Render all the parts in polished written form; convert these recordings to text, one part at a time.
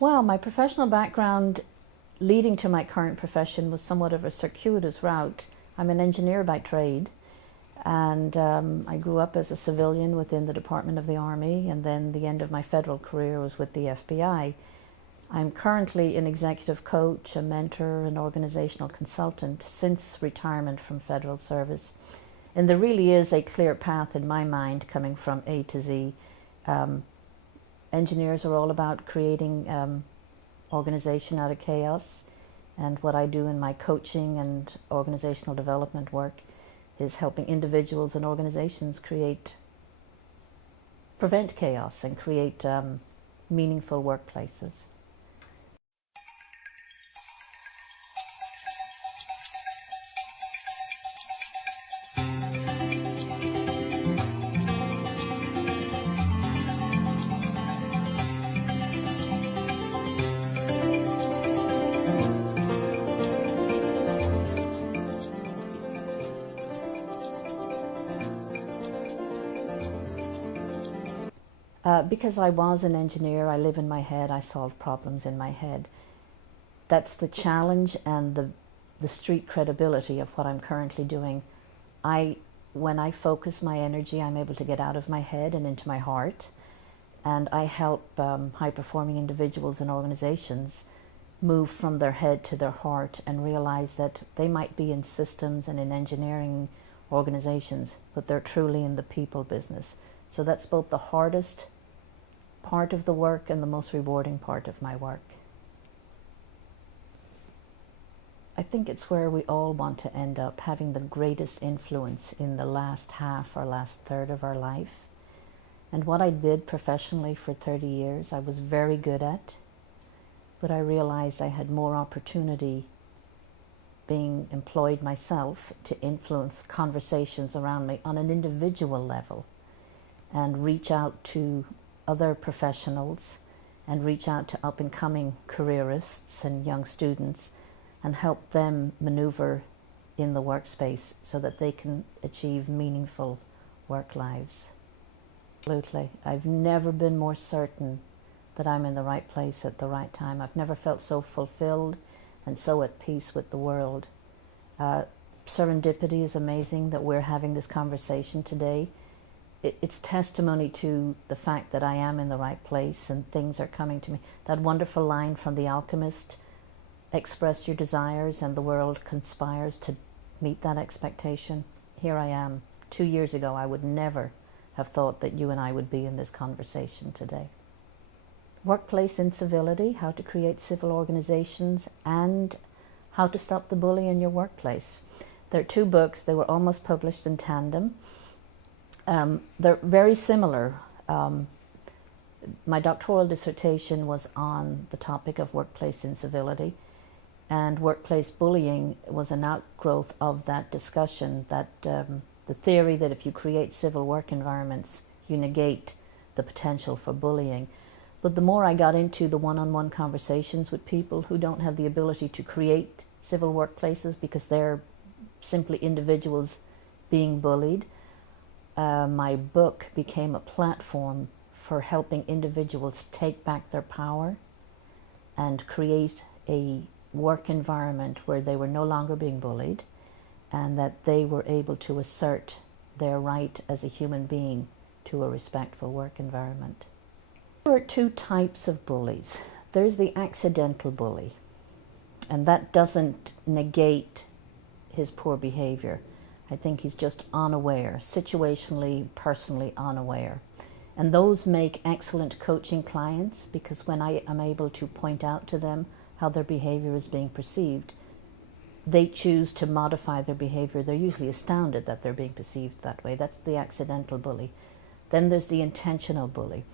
Well, my professional background leading to my current profession was somewhat of a circuitous route. I'm an engineer by trade, and I grew up as a civilian within the Department of the Army, and then the end of my federal career was with the FBI. I'm currently an executive coach, a mentor, and organizational consultant since retirement from federal service. And there really is a clear path in my mind coming from A to Z. Engineers are all about creating organization out of chaos, and what I do in my coaching and organizational development work is helping individuals and organizations prevent chaos and create meaningful workplaces. Because I was an engineer, I live in my head, I solve problems in my head. That's the challenge and the street credibility of what I'm currently doing. When I focus my energy, I'm able to get out of my head and into my heart. And I help high-performing individuals and organizations move from their head to their heart and realize that they might be in systems and in engineering organizations, but they're truly in the people business. So that's both the hardest part of the work and the most rewarding part of my work. I think it's where we all want to end up, having the greatest influence in the last half or last third of our life. And what I did professionally for 30 years, I was very good at, but I realized I had more opportunity being employed myself to influence conversations around me on an individual level and reach out to other professionals and reach out to up-and-coming careerists and young students and help them maneuver in the workspace so that they can achieve meaningful work lives. Absolutely. I've never been more certain that I'm in the right place at the right time. I've never felt so fulfilled and so at peace with the world. Serendipity is amazing that we're having this conversation today. It's testimony to the fact that I am in the right place and things are coming to me. That wonderful line from The Alchemist, express your desires and the world conspires to meet that expectation. Here I am. 2 years ago, I would never have thought that you and I would be in this conversation today. Workplace Incivility, how to create civil organizations and how to stop the bully in your workplace. There are 2 books. They were almost published in tandem. They're very similar. My doctoral dissertation was on the topic of workplace incivility, and workplace bullying was an outgrowth of that discussion, that the theory that if you create civil work environments, you negate the potential for bullying. But the more I got into the one-on-one conversations with people who don't have the ability to create civil workplaces because they're simply individuals being bullied, my book became a platform for helping individuals take back their power and create a work environment where they were no longer being bullied and that they were able to assert their right as a human being to a respectful work environment. There are 2 types of bullies. There's the accidental bully, and that doesn't negate his poor behavior. I think he's just unaware, situationally, personally unaware. And those make excellent coaching clients because when I am able to point out to them how their behavior is being perceived, they choose to modify their behavior. They're usually astounded that they're being perceived that way. That's the accidental bully. Then there's the intentional bully.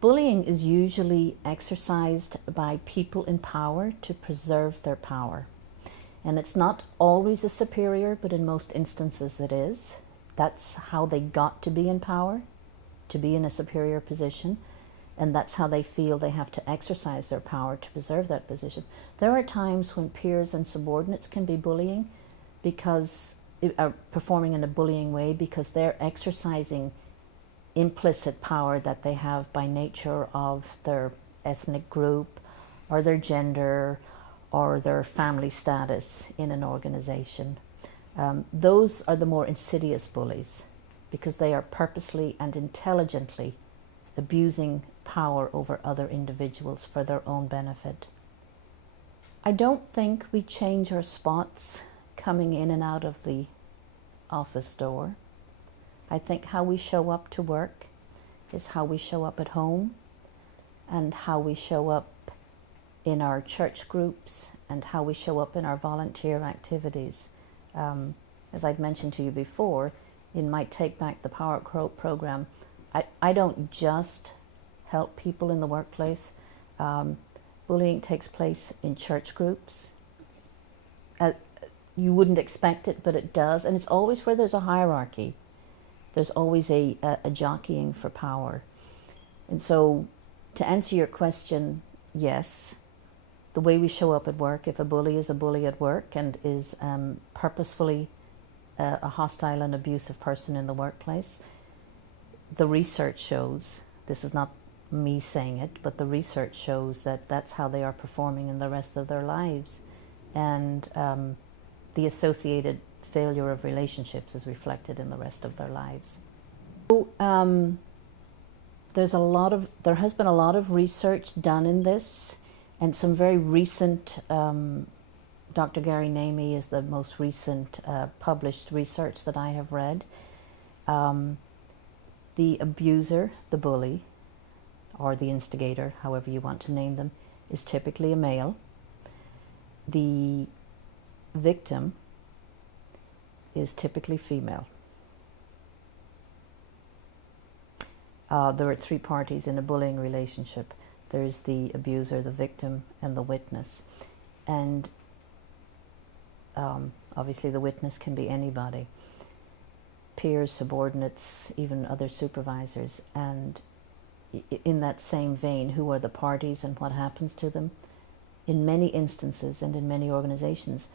Bullying is usually exercised by people in power to preserve their power. And it's not always a superior, but in most instances it is. That's how they got to be in power, to be in a superior position, and that's how they feel they have to exercise their power to preserve that position. There are times when peers and subordinates can be bullying because performing in a bullying way because they're exercising implicit power that they have by nature of their ethnic group, or their gender or their family status in an organization. Those are the more insidious bullies because they are purposely and intelligently abusing power over other individuals for their own benefit. I don't think we change our spots coming in and out of the office door. I think how we show up to work is how we show up at home, and how we show up in our church groups, and how we show up in our volunteer activities. As I'd mentioned to you before, in my Take Back the Power program, I don't just help people in the workplace. Bullying takes place in church groups. You wouldn't expect it, but it does. And it's always where there's a hierarchy. There's always a jockeying for power. And so, to answer your question, yes, the way we show up at work, if a bully is a bully at work and is purposefully a hostile and abusive person in the workplace, the research shows, this is not me saying it, but the research shows that that's how they are performing in the rest of their lives. And the associated failure of relationships is reflected in the rest of their lives. So, there has been a lot of research done in this, and some very recent, Dr. Gary Namey is the most recent published research that I have read. The abuser, the bully, or the instigator, however you want to name them, is typically a male. The victim is typically female. There are three parties in a bullying relationship. There's the abuser, the victim, and the witness. And obviously the witness can be anybody. Peers, subordinates, even other supervisors. And in that same vein, who are the parties and what happens to them? In many instances and in many organizations,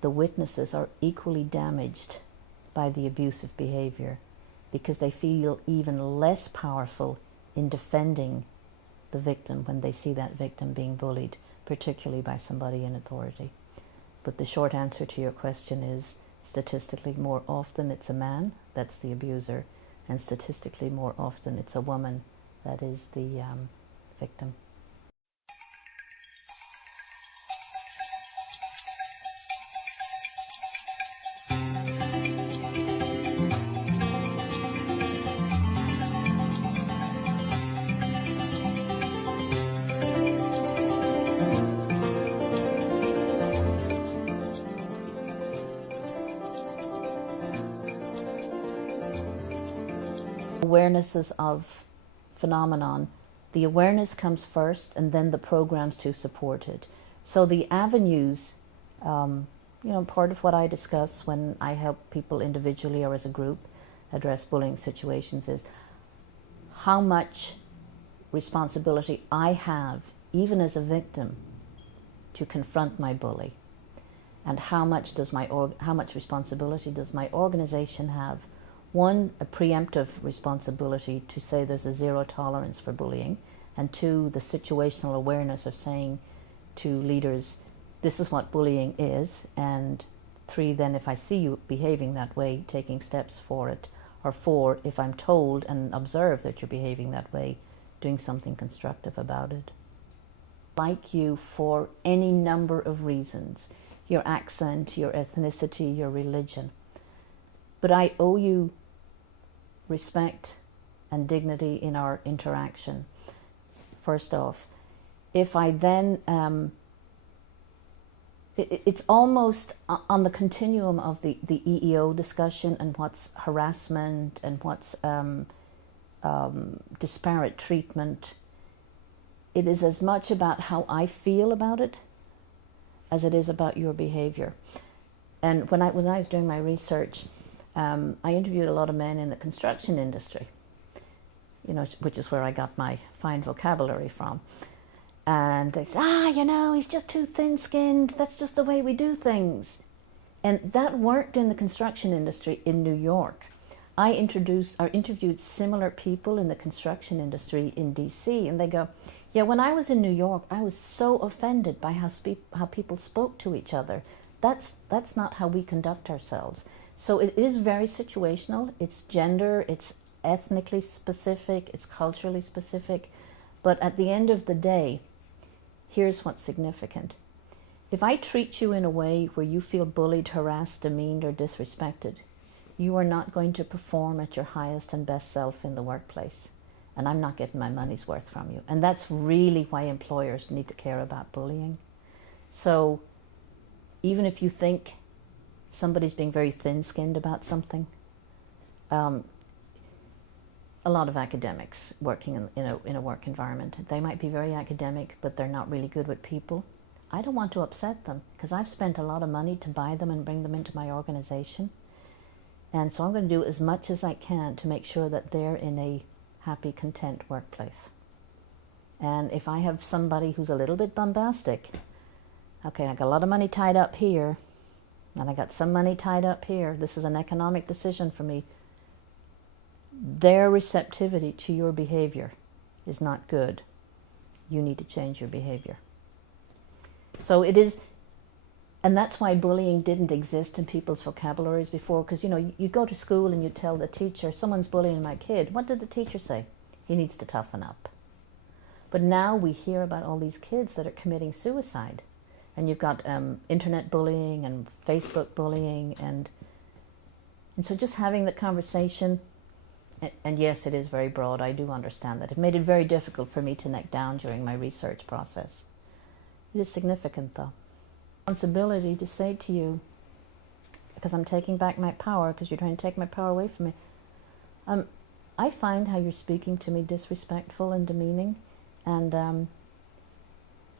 the witnesses are equally damaged by the abusive behavior because they feel even less powerful in defending the victim when they see that victim being bullied, particularly by somebody in authority. But the short answer to your question is, statistically more often it's a man that's the abuser, and statistically more often it's a woman that is the victim. Awarenesses of phenomenon, the awareness comes first and then the programs to support it. So the avenues, part of what I discuss when I help people individually or as a group address bullying situations is how much responsibility I have, even as a victim, to confront my bully, and how much responsibility does my organization have. One, a preemptive responsibility to say there's a zero tolerance for bullying, and two, the situational awareness of saying to leaders, this is what bullying is, and three, then if I see you behaving that way, taking steps for it, or four, if I'm told and observe that you're behaving that way, doing something constructive about it. Like you for any number of reasons, your accent, your ethnicity, your religion. But I owe you respect and dignity in our interaction, first off. If I then, it's almost on the continuum of the EEO discussion and what's harassment and what's disparate treatment. It is as much about how I feel about it as it is about your behavior. And when I was doing my research, I interviewed a lot of men in the construction industry, which is where I got my fine vocabulary from. And they say, he's just too thin-skinned, that's just the way we do things. And that worked in the construction industry in New York. I interviewed similar people in the construction industry in DC, and they go, yeah, when I was in New York, I was so offended by how people spoke to each other. That's not how we conduct ourselves. So it is very situational. It's gender, it's ethnically specific, it's culturally specific. But at the end of the day, here's what's significant. If I treat you in a way where you feel bullied, harassed, demeaned, or disrespected, you are not going to perform at your highest and best self in the workplace. And I'm not getting my money's worth from you. And that's really why employers need to care about bullying. So even if you think somebody's being very thin-skinned about something, a lot of academics working in a work environment, they might be very academic, but they're not really good with people. I don't want to upset them because I've spent a lot of money to buy them and bring them into my organization. And so I'm going to do as much as I can to make sure that they're in a happy, content workplace. And if I have somebody who's a little bit bombastic, okay, I got a lot of money tied up here, and I got some money tied up here. This is an economic decision for me. Their receptivity to your behavior is not good. You need to change your behavior. So it is, and that's why bullying didn't exist in people's vocabularies before, because you go to school and you tell the teacher, someone's bullying my kid. What did the teacher say? He needs to toughen up. But now we hear about all these kids that are committing suicide. And you've got internet bullying and Facebook bullying, and so just having the conversation, and yes, it is very broad, I do understand that. It made it very difficult for me to neck down during my research process. It is significant though. Responsibility to say to you, because I'm taking back my power, because you're trying to take my power away from me, I find how you're speaking to me disrespectful and demeaning, and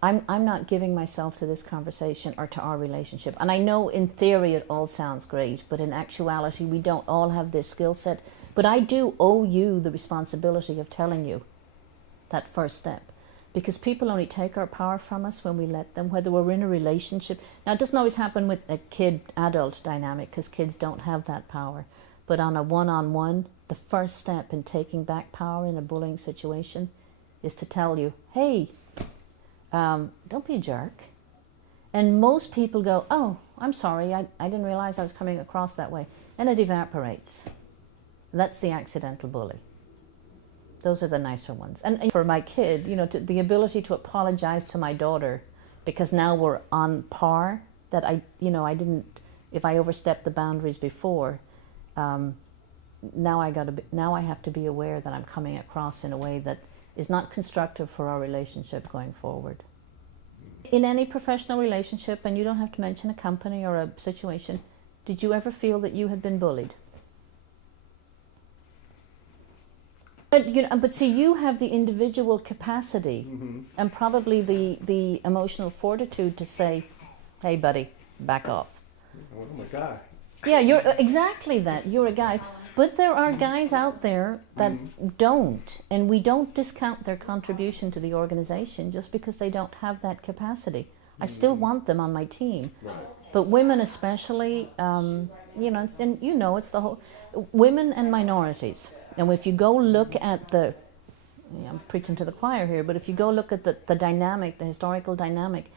I'm not giving myself to this conversation or to our relationship. And I know in theory it all sounds great, but in actuality we don't all have this skill set. But I do owe you the responsibility of telling you that first step. Because people only take our power from us when we let them, whether we're in a relationship. Now, it doesn't always happen with a kid-adult dynamic, because kids don't have that power. But on a one-on-one, the first step in taking back power in a bullying situation is to tell you, hey, don't be a jerk. And most people go, oh, I'm sorry, I didn't realize I was coming across that way. And it evaporates. That's the accidental bully. Those are the nicer ones. And for my kid, the ability to apologize to my daughter, because now we're on par, that I didn't, if I overstepped the boundaries before, now I have to be aware that I'm coming across in a way that is not constructive for our relationship going forward. In any professional relationship, and you don't have to mention a company or a situation, did you ever feel that you had been bullied? But see, you have the individual capacity, and probably the emotional fortitude to say, hey buddy, back off. Well, I'm a guy. Yeah, you're exactly that. You're a guy. But there are guys out there that don't, and we don't discount their contribution to the organization just because they don't have that capacity. I still want them on my team. Right. But women especially, and it's the whole, women and minorities. And if you go look at I'm preaching to the choir here, but if you go look at the dynamic, the historical dynamic,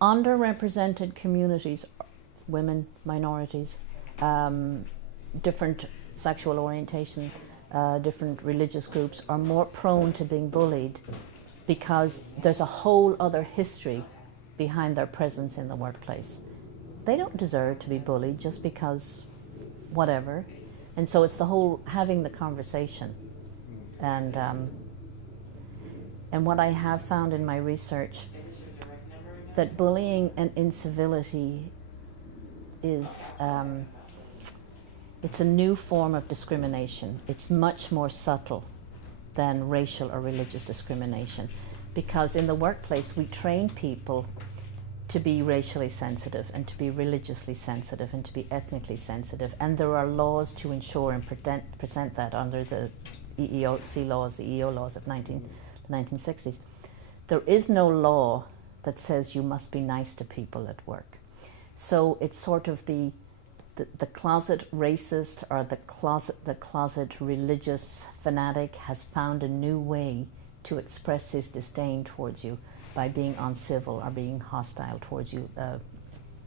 underrepresented communities, women, minorities, different sexual orientation, different religious groups are more prone to being bullied because there's a whole other history behind their presence in the workplace. They don't deserve to be bullied just because whatever. And so it's the whole having the conversation. And what I have found in my research, that bullying and incivility is it's a new form of discrimination. It's much more subtle than racial or religious discrimination, because in the workplace we train people to be racially sensitive and to be religiously sensitive and to be ethnically sensitive, and there are laws to ensure and present that under the EEOC laws, the EEO laws of the 1960s. There is no law that says you must be nice to people at work. So it's sort of the the closet racist or the closet religious fanatic has found a new way to express his disdain towards you by being uncivil or being hostile towards you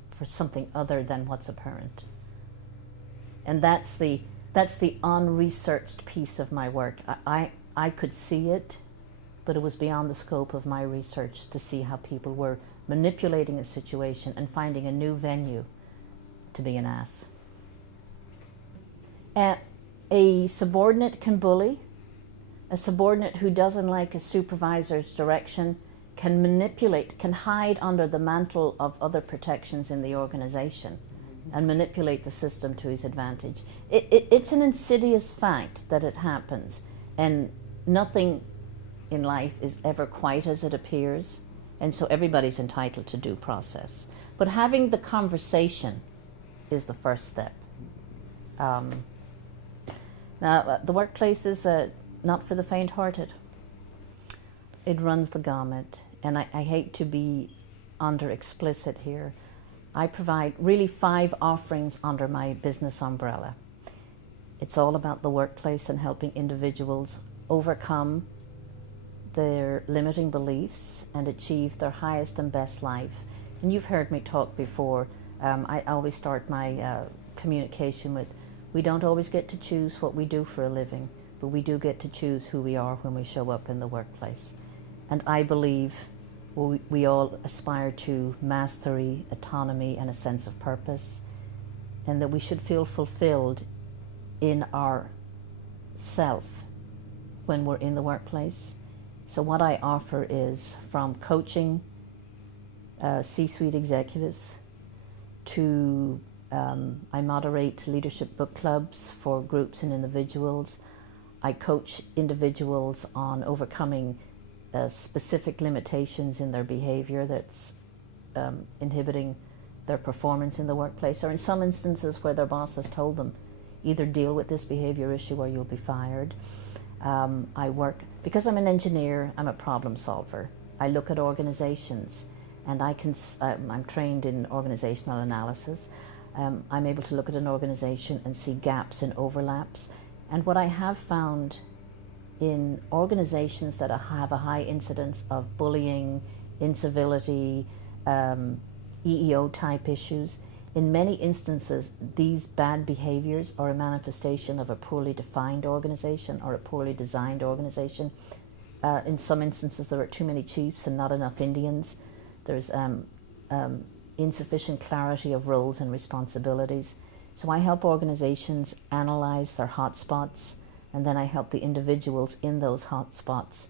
for something other than what's apparent. And that's the unresearched piece of my work. I could see it, but it was beyond the scope of my research to see how people were manipulating a situation and finding a new venue to be an ass. A subordinate can bully. A subordinate who doesn't like a supervisor's direction can manipulate, can hide under the mantle of other protections in the organization and manipulate the system to his advantage. It's an insidious fact that it happens, and nothing in life is ever quite as it appears, and so everybody's entitled to due process. But having the conversation is the first step. Now, the workplace is not for the faint-hearted. It runs the gamut, and I hate to be under-explicit here. I provide really 5 offerings under my business umbrella. It's all about the workplace and helping individuals overcome their limiting beliefs and achieve their highest and best life. And you've heard me talk before. I always start my communication with, we don't always get to choose what we do for a living, but we do get to choose who we are when we show up in the workplace. And I believe we all aspire to mastery, autonomy, and a sense of purpose, and that we should feel fulfilled in our self when we're in the workplace. So what I offer is from coaching C-suite executives to I moderate leadership book clubs for groups and individuals. I coach individuals on overcoming specific limitations in their behavior that's inhibiting their performance in the workplace, or in some instances where their boss has told them, either deal with this behavior issue or you'll be fired. I work, because I'm an engineer, I'm a problem solver. I look at organizations, and I'm trained in organizational analysis. I'm able to look at an organization and see gaps and overlaps. And what I have found in organizations that have a high incidence of bullying, incivility, EEO type issues, in many instances these bad behaviors are a manifestation of a poorly defined organization or a poorly designed organization. In some instances there are too many chiefs and not enough Indians. There's insufficient clarity of roles and responsibilities. So I help organizations analyze their hotspots, and then I help the individuals in those hotspots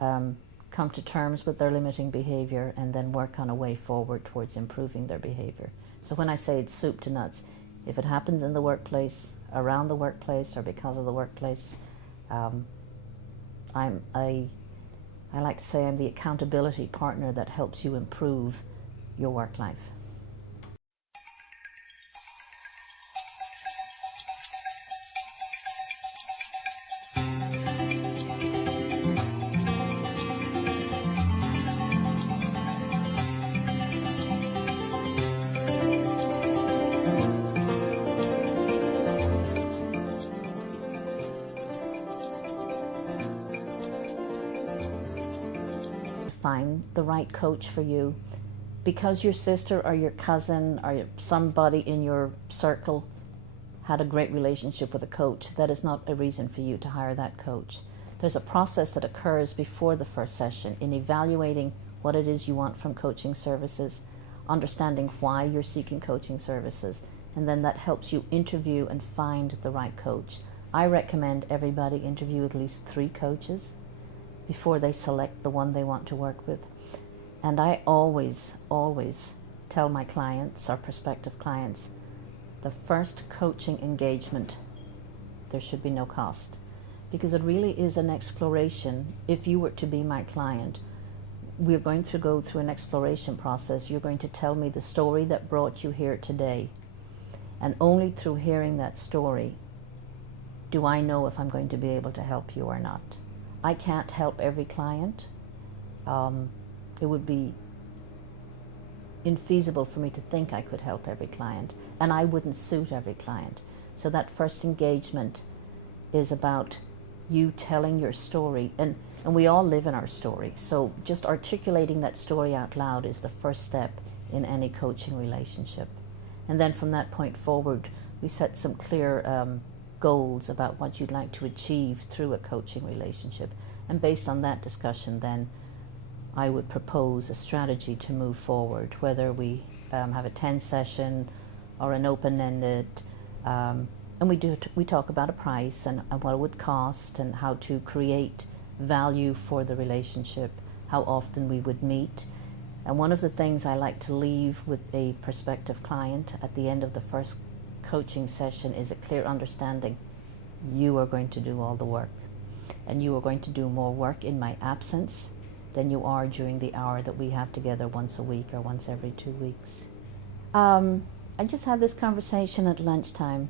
come to terms with their limiting behavior and then work on a way forward towards improving their behavior. So when I say it's soup to nuts, if it happens in the workplace, around the workplace, or because of the workplace, I like to say I'm the accountability partner that helps you improve your work life. Find the right coach for you. Because your sister or your cousin or somebody in your circle had a great relationship with a coach, that is not a reason for you to hire that coach. There's a process that occurs before the first session in evaluating what it is you want from coaching services, understanding why you're seeking coaching services, and then that helps you interview and find the right coach. I recommend everybody interview at least 3 coaches before they select the one they want to work with. And I always tell my clients, or prospective clients, the first coaching engagement, there should be no cost. Because it really is an exploration. If you were to be my client, we're going to go through an exploration process. You're going to tell me the story that brought you here today. And only through hearing that story do I know if I'm going to be able to help you or not. I can't help every client. It would be infeasible for me to think I could help every client, and I wouldn't suit every client. So that first engagement is about you telling your story, and we all live in our story. So just articulating that story out loud is the first step in any coaching relationship. And then from that point forward, we set some clear goals about what you'd like to achieve through a coaching relationship. And based on that discussion, then I would propose a strategy to move forward, whether we have a 10 session or an open-ended, and we talk about a price and what it would cost and how to create value for the relationship, how often we would meet. And one of the things I like to leave with a prospective client at the end of the first coaching session is a clear understanding. You are going to do all the work, and you are going to do more work in my absence than you are during the hour that we have together once a week or once every 2 weeks. I just had this conversation at lunchtime.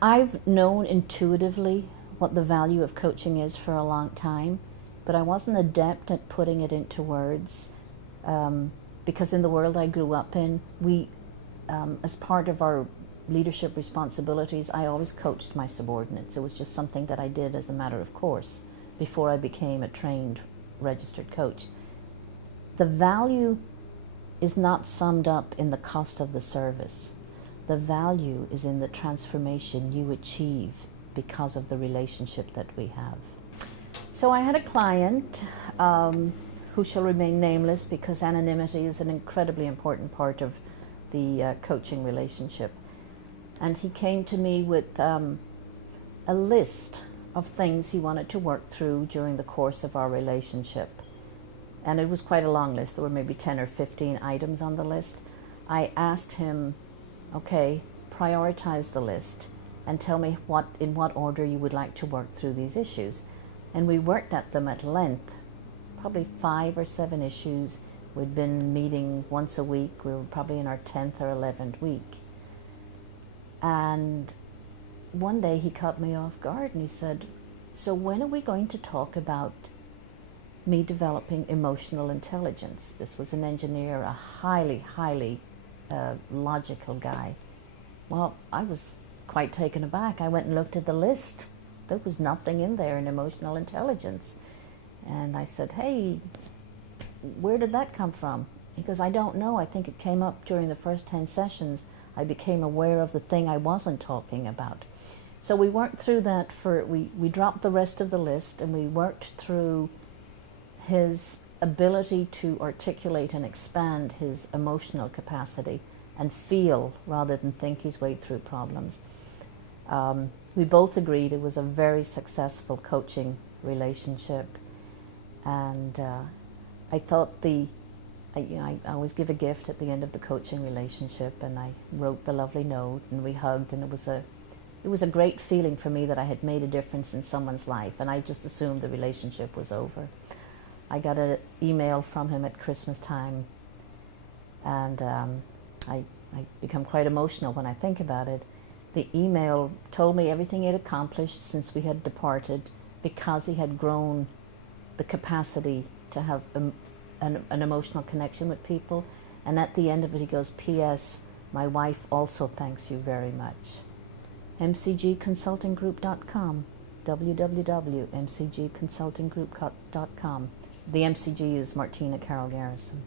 I've known intuitively what the value of coaching is for a long time, but I wasn't adept at putting it into words, because in the world I grew up in, we, as part of our leadership responsibilities, I always coached my subordinates. It was just something that I did as a matter of course before I became a trained registered coach. The value is not summed up in the cost of the service. The value is in the transformation you achieve because of the relationship that we have. So I had a client who shall remain nameless because anonymity is an incredibly important part of the coaching relationship. And he came to me with a list of things he wanted to work through during the course of our relationship. And it was quite a long list. There were maybe 10 or 15 items on the list. I asked him, okay, prioritize the list and tell me in what order you would like to work through these issues. And we worked at them at length, probably 5 or 7 issues. We'd been meeting once a week. We were probably in our 10th or 11th week. And one day he caught me off guard and he said, so when are we going to talk about me developing emotional intelligence? This was an engineer, a highly logical guy. Well, I was quite taken aback. I went and looked at the list. There was nothing in there in emotional intelligence. And I said, hey, where did that come from? He goes, I don't know. I think it came up during the first 10 sessions. I became aware of the thing I wasn't talking about. So we worked through that we dropped the rest of the list and we worked through his ability to articulate and expand his emotional capacity and feel rather than think his way through problems. We both agreed it was a very successful coaching relationship, and I thought I always give a gift at the end of the coaching relationship, and I wrote the lovely note and we hugged, and it was a great feeling for me that I had made a difference in someone's life, and I just assumed the relationship was over. I got an email from him at Christmas time, and I become quite emotional when I think about it. The email told me everything he had accomplished since we had departed, because he had grown the capacity to have an emotional connection with people. And at the end of it he goes, P.S. my wife also thanks you very much. mcgconsultinggroup.com, www.mcgconsultinggroup.com. The MCG is Martina Carroll-Garrison.